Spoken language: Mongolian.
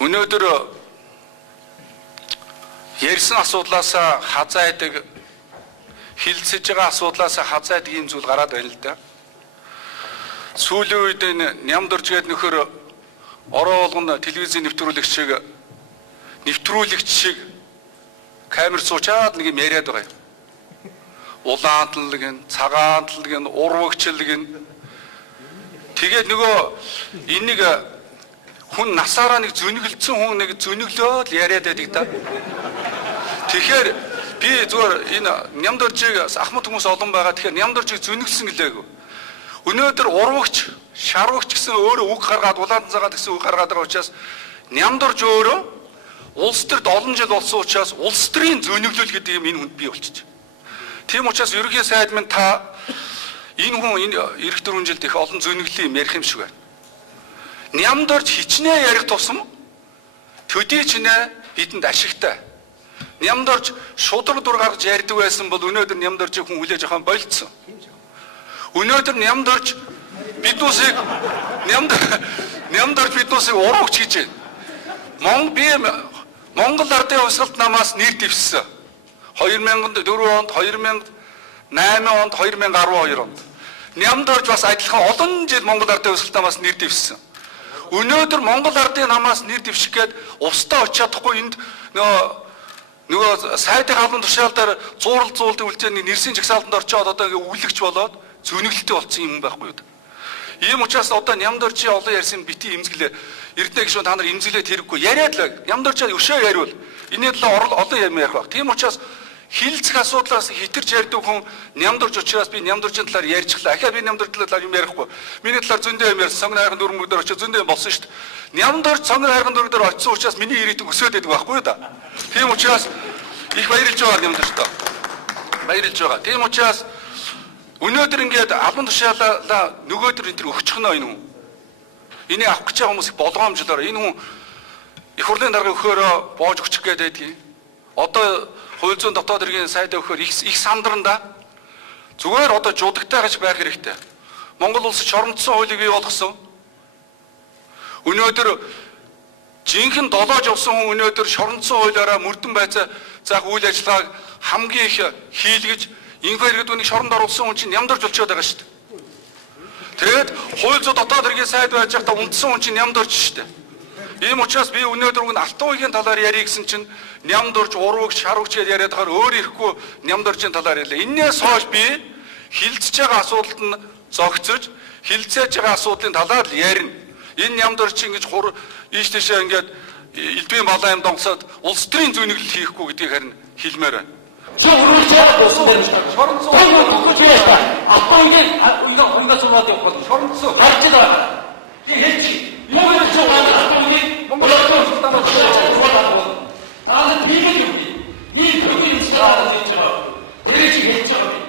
Өнөөдөр ярьсан асуудлаасаа хазайдаг, хилцэж байгаа асуудлаасаа хазайдаг юм зүйл гараад байна л да. Сүүлийн үед энэ Нямдорж гээд нөхөр ороо болгоно телевизийн нэвтрүүлэгч шиг камер суучаад нэг юм яриад байгаа юм. Улаантлаг нь, цагаантлаг нь, урвагчлаг нь. Тэгээд нөгөө энийг хүн насаараа нэг зөниглөсөн хүн нэг зөниглөөд яриад байдаг да. Тэгэхээр би зүгээр энэ Нямдоржийг ахмад хүмүүс олон байгаа. Тэгэхээр Нямдоржийг зөниглсөн гэлээгүй. Өнөөдөр урвагч, шарвагч гэсэн өөрөө үг гаргаад улаан цагаат гэсэн үг гаргаад байгаа учраас Нямдорж өөрөө улс төрд олон жил болсон учраас улс төрийн зөниглөл гэдэг юм энэ хүнд бий болчих. Тийм учраас ерөнхий сайд минь та энэ хүн энэ эх 4 жилд их олон зөниглөлийн ярих юм шиг байна. Нямдорж хичнээн ярих тусам төдий чинээ бидэнд ашигтай. Нямдорж шудраг дур гаргаж ярьдаг байсан бол өнөөдөр Нямдоржийг хүн хүлээж авах болцсон. Өнөөдөр Нямдорж биднүүсийг урагч гэж байна. Монгол Ардын Хувьсгалт намаас нэр дэвссэн. 2004 онд, 2008 онд, 2012 онд. Нямдорж бас адилхан олон жил Монгол Ардын Хувьсгалт намаас нэр дэвссэн. Өнөөдөр Монгол Ардын намаас нэр дэвших гээд устдаа очиж чадахгүй энд нөгөө сайдын халуун тушаалдаар зууралдаг үлдээний нэрсийн жагсаалтанд орчоод одоо үлгэж болоод зөниглөлтөй болсон юм байхгүй юу? Ийм учраас одоо Нямдоржийн олон ярьсан бити имзгэлээ. Эрдэнэ гişүн та нар имзгэлээ тэрэггүй яриад л Нямдоржаа өшөө яриул. Энэ талаар олон юм ярих баг. Тийм учраас хилцэх асуудлаас хитэрч ярьдаг хүн Нямдорж учраас би Нямдоржийн талаар ярьчихлаа. Ахаа би Нямдоржийн талаар юм ярихгүй. Миний талаар зөндөө юм ярьсан. Сонгон хайрхан дүрмүүд дээр очиж зөндөө юм болсон шүү дээ. Нямдорж сонгон хайрхан дүрмүүд дээр очисон учраас миний ирээдүйг өсөөд байдаг байхгүй юу да. Тийм учраас их баярлж байгаа Нямдоржтой. Баярлж байгаа. Тийм учраас өнөөдөр ингээд албан тушаалаа нөгөөдөр энэ төр өгчихнө энэ хүн. Энийг авах гэж байгаа хүмүүс их болгоомжлоор энэ хүн их хурлын дарга өгөхөөрөө боож өгчих гээд байдгийг. Одоо хууль зүйн дотоод хэргийн сайд өгөхөөр их сандранда зүгээр одоо жудагтай гэж байх хэрэгтэй. Монгол улс шорондсон хуулийг бий болгосон. Өнөөдөр жинхэнэ долоож явсан хүн өнөөдөр шорондсон хуулиараа мөрдөн байцаа заах үйл ажиллагааг хамгийн их хийлгэж инфо иргэдүүнийг шоронд оруулсан хүн чинь Нямдорж болчиход байгаа шүү дээ. Тэгээд хууль зүйн дотоод хэргийн сайд байж байхдаа унтсан хүн чинь Нямдорж шүү дээ. Ийм учраас би өнөөдөр үн алтан уугийн талаар ярих гэсэн чинь Нямдорж, урвагч, шарвагч гэж яриад байгаа өөр ирэхгүй Нямдоржийн талаар ярьлаа. Иннээс хойш би хилцэж байгаа асуудалд нь зогцож, хилцээж байгаа асуудлын талаар л ярина. Энэ Нямдорж ингэж ийш тийшээ ингээд элдвийн балаан юм донгосоод улс төрийн зүйнэглэл хийхгүй гэдгийг харин хэлмээр байна. шорондсон автоугийн хонгацуулаад явах шорондсон гарч ирээ. Би хэлчих. Монгол улсын автоугийн Монгол улсын